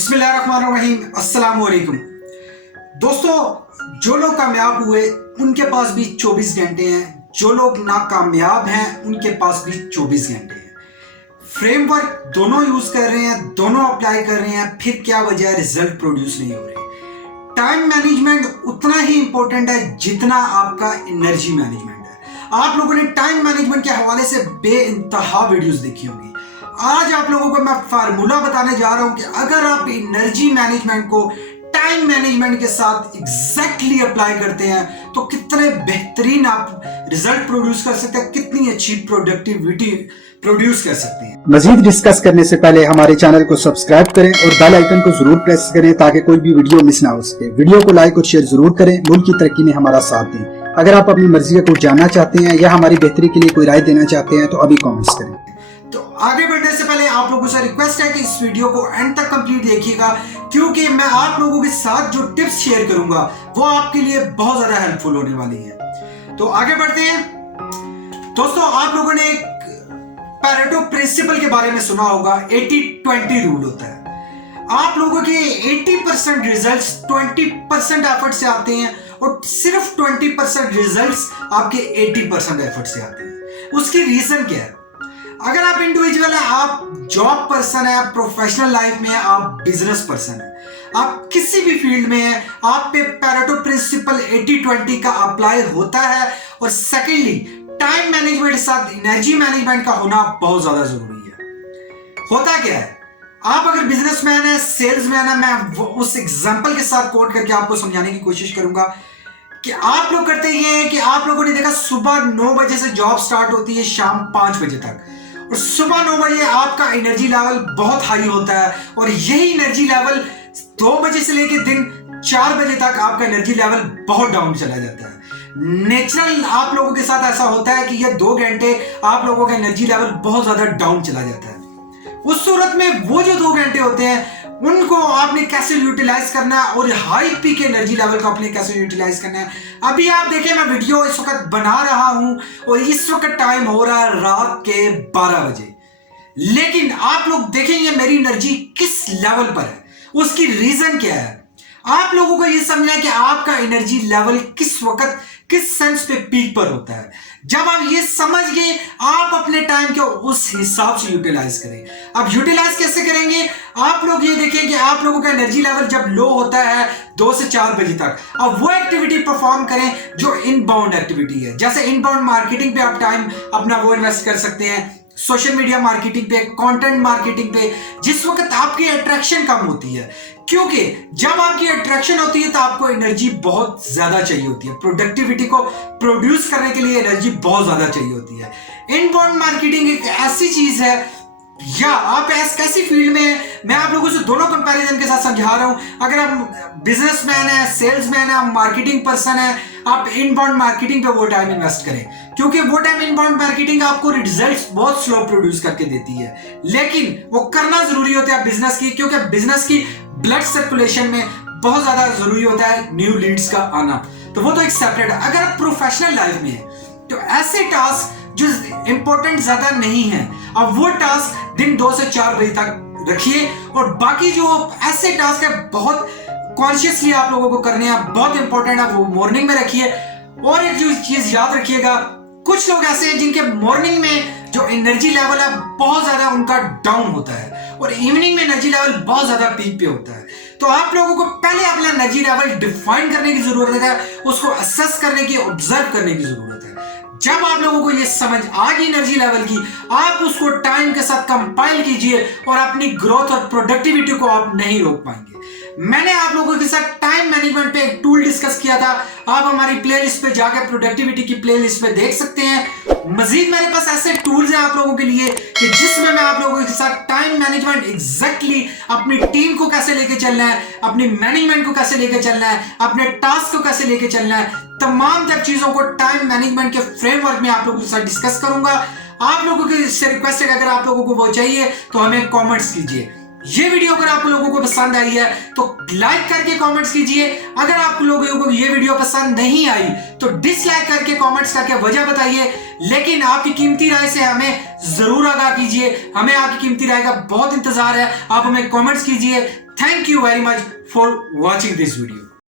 बिस्मिल्लाहिर्रहमानिर्रहीम, अस्सलाम वालेकुम। दोस्तों, जो लोग कामयाब हुए उनके पास भी 24 घंटे हैं, जो लोग नाकामयाब हैं उनके पास भी 24 घंटे हैं। फ्रेमवर्क दोनों यूज कर रहे हैं, दोनों अप्लाई कर रहे हैं, फिर क्या वजह है रिजल्ट प्रोड्यूस नहीं हो रहे। टाइम मैनेजमेंट उतना ही इंपॉर्टेंट है जितना आपका एनर्जी मैनेजमेंट है। आप लोगों ने टाइम मैनेजमेंट के हवाले से बेइंतहा वीडियोस देखी होंगी। आज आप लोगों को मैं फार्मूला बताने जा रहा हूं कि अगर आप एनर्जी मैनेजमेंट को टाइम मैनेजमेंट के साथ एग्जैक्टली अप्लाई करते हैं तो कितने बेहतरीन आप रिजल्ट प्रोड्यूस कर सकते हैं, कितनी अच्छी प्रोडक्टिविटी प्रोड्यूस कर सकते हैं। मजीद डिस्कस करने से पहले हमारे चैनल को सब्सक्राइब करें और बेल आइकन को जरूर प्रेस करें ताकि कोई भी वीडियो मिस ना हो सके। वीडियो को लाइक और शेयर जरूर करें, मुल्क की तरक्की में हमारा साथ दें। अगर आप अपनी मर्जी का कुछ जानना चाहते हैं या हमारी बेहतरी के लिए कोई राय देना चाहते हैं तो अभी कमेंट्स करें। तो आगे बढ़ने से पहले आप लोगों से रिक्वेस्ट है कि इस वीडियो को एंड तक कंप्लीट देखिएगा, क्योंकि मैं आप लोगों के साथ जो टिप्स शेयर करूंगा वो आपके लिए बहुत ज्यादा हेल्पफुल होने वाली है। तो आगे बढ़ते हैं। दोस्तों, आप लोगों ने एक पैरेटो प्रिंसिपल के बारे में सुना होगा। 80-20 रूल होता है। आप लोगों के 80% रिजल्ट्स 20% एफर्ट से आते हैं और सिर्फ 20% रिजल्ट्स आपके 80% एफर्ट से आते हैं। उसकी रीजन क्या है? अगर आप इंडिविजुअल है, आप जॉब पर्सन है, आप प्रोफेशनल लाइफ में है, आप बिजनेस पर्सन है, आप किसी भी फील्ड में है, आप पे पैरेटो प्रिंसिपल 80-20 का अप्लाई होता है। और सेकेंडली, टाइम मैनेजमेंट के साथ एनर्जी मैनेजमेंट का होना बहुत ज्यादा जरूरी है। होता क्या है, आप अगर बिजनेसमैन है, सेल्समैन है, मैं उस एग्जांपल के साथ कोट करके आपको समझाने की कोशिश करूंगा कि आप लोग करते ये हैं कि आप लोगों ने देखा सुबह 9 बजे से जॉब स्टार्ट होती है शाम 5 बजे तक, और सुबह 9 बजे आपका एनर्जी लेवल बहुत हाई होता है और यही एनर्जी लेवल 2 बजे से लेकर दिन 4 बजे तक आपका एनर्जी लेवल बहुत डाउन चला जाता है। नेचुरल आप लोगों के साथ ऐसा होता है कि ये 2 घंटे आप लोगों का एनर्जी लेवल बहुत ज्यादा डाउन चला जाता है। उस सूरत में वो जो 2 घंटे होते हैं उनको आपने कैसे यूटिलाइज करना है और हाई पीक एनर्जी लेवल को आपने कैसे यूटिलाइज करना है। अभी आप देखें, मैं वीडियो इस वक्त बना रहा हूं और इस वक्त टाइम हो रहा है रात के 12 बजे, लेकिन आप लोग देखेंगे मेरी एनर्जी किस लेवल पर है। उसकी रीजन क्या है? आप लोगों को यह समझना है कि आपका एनर्जी लेवल किस वक्त किस सेंस पे पीक पर होता है। जब आप ये समझ गए, आप अपने टाइम को उस हिसाब से यूटिलाइज करें। अब यूटिलाइज कैसे करेंगे? आप लोग ये देखें कि आप लोगों का एनर्जी लेवल जब लो होता है 2 से 4 बजे तक, अब वो एक्टिविटी परफॉर्म करें जो इनबाउंड एक्टिविटी है। जैसे इनबाउंड मार्केटिंग पे आप टाइम अपना वो इन्वेस्ट कर सकते हैं, सोशल मीडिया मार्केटिंग पे, कंटेंट मार्केटिंग पे, जिस वक्त आपकी अट्रैक्शन कम होती है। क्योंकि जब आपकी अट्रैक्शन होती है तो आपको एनर्जी बहुत ज्यादा चाहिए होती है। प्रोडक्टिविटी को प्रोड्यूस करने के लिए एनर्जी बहुत ज्यादा चाहिए होती है। इनबाउंड मार्केटिंग एक ऐसी चीज है, या आप कैसी फील्ड में है, मैं आप लोगों से दोनों कंपैरिजन के साथ समझा रहा हूं। अगर आप बिजनेसमैन है, सेल्समैन है, मार्केटिंग पर्सन है, आप इनबाउंड मार्केटिंग पे वो टाइम इन्वेस्ट करें, क्योंकि वो टाइम इनबाउंड मार्केटिंग आपको रिजल्ट्स बहुत स्लो प्रोड्यूस करके देती है, लेकिन वो करना जरूरी होता है बिजनेस की, क्योंकि बिजनेस की ब्लड सर्कुलेशन में बहुत ज्यादा जरूरी होता है न्यू लीड्स का आना। तो वो तो एक सेपरेट है। अगर आप प्रोफेशनल लाइफ में है तो ऐसे टास्क जो इंपॉर्टेंट ज्यादा नहीं है, अब वो टास्क दिन 2 से 4 बजे तक रखिए, और बाकी जो ऐसे टास्क है बहुत कॉन्शियसली आप लोगों को करने हैं, बहुत इंपॉर्टेंट है, वो मॉर्निंग में रखिए। और एक जो चीज याद रखिएगा, कुछ लोग ऐसे हैं जिनके मॉर्निंग में जो एनर्जी लेवल है बहुत ज्यादा उनका डाउन होता है और इवनिंग में एनर्जी लेवल बहुत ज्यादा पीक पे होता है। तो आप लोगों को पहले अपना एनर्जी लेवल डिफाइन करने की जरूरत है, उसको असेस करने की, ऑब्जर्व करने की जरूरत है। जब आप लोगों को ये समझ आ गई एनर्जी लेवल की, आप उसको टाइम के साथ कंपाइल कीजिए और अपनी ग्रोथ और प्रोडक्टिविटी को आप नहीं रोक पाएंगे। मैंने आप लोगों के साथ टाइम मैनेजमेंट पे एक टूल डिस्कस किया था, आप हमारी प्लेलिस्ट पे जाकर प्रोडक्टिविटी की प्लेलिस्ट पे देख सकते हैं। मजीद मेरे पास ऐसे टूल्स हैं आप लोगों के लिए कि जिसमें मैं आप लोगों के साथ टाइम मैनेजमेंट एग्जैक्टली अपनी टीम को कैसे लेके चलना है, अपनी मैनेजमेंट को कैसे लेके चलना है, अपने टास्क को कैसे लेके चलना है, तमाम तब चीजों को टाइम मैनेजमेंट के फ्रेमवर्क में आप लोगों के साथ डिस्कस करूंगा। आप लोगों की रिक्वेस्ट है कि अगर आप लोगों को वो चाहिए तो हमें कमेंट्स कीजिए। ये वीडियो अगर आप लोगों को पसंद आई है तो लाइक करके कमेंट्स कीजिए। अगर आप लोगों को ये वीडियो पसंद नहीं आई तो डिसलाइक करके कमेंट्स करके वजह बताइए, लेकिन आपकी कीमती राय से हमें जरूर आगाह कीजिए। हमें आपकी कीमती राय का बहुत इंतजार है, आप हमें कमेंट्स कीजिए। Thank you very much for watching this video.